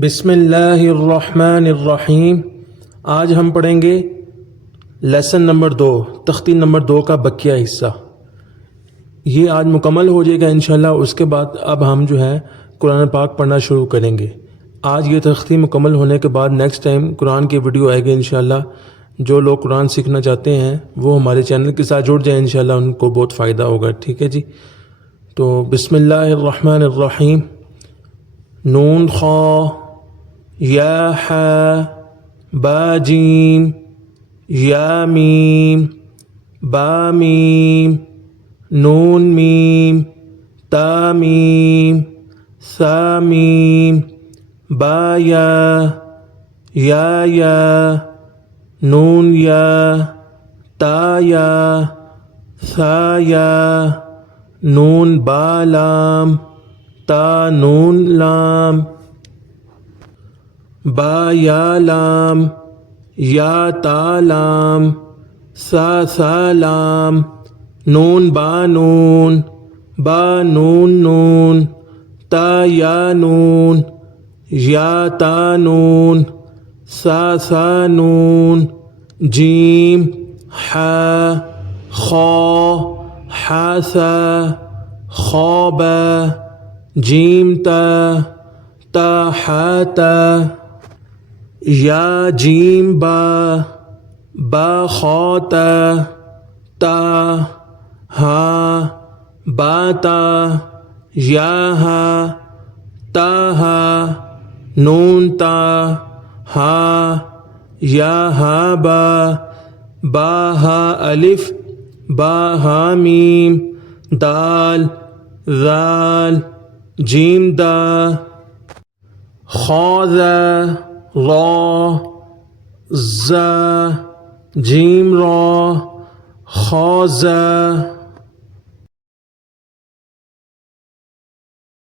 بسم اللہ الرحمن الرحیم۔ آج ہم پڑھیں گے لیسن نمبر 2، تختی نمبر 2 کا بقیہ حصہ۔ یہ آج مکمل ہو جائے گا انشاءاللہ۔ اس کے بعد اب ہم جو ہے قرآن پاک پڑھنا شروع کریں گے۔ آج یہ تختی مکمل ہونے کے بعد نیکسٹ ٹائم قرآن کی ویڈیو آئے گی انشاءاللہ۔ جو لوگ قرآن سیکھنا چاہتے ہیں وہ ہمارے چینل کے ساتھ جڑ جائیں انشاءاللہ، ان کو بہت فائدہ ہوگا۔ ٹھیک ہے جی، تو بسم اللہ الرحمن الرحیم۔ نون خا یا حا با جیم یا میم با میم نون میم تا میم ثا میم با یا نون یا تا یا ثا یا نون با لام تا نون لام با یا لام یا تا لام سا لام نون با نون نون تا یا نون یا تا نون سا نون جیم حا خا حاسا خواب جیم تا حاتا یا جیم با خاتا تا ہا باتا یا ہا تا نون تا ہا یا ہا با ہا الف با ہا میم دال ذال جیم دا خاذ را زا جیم را خاذ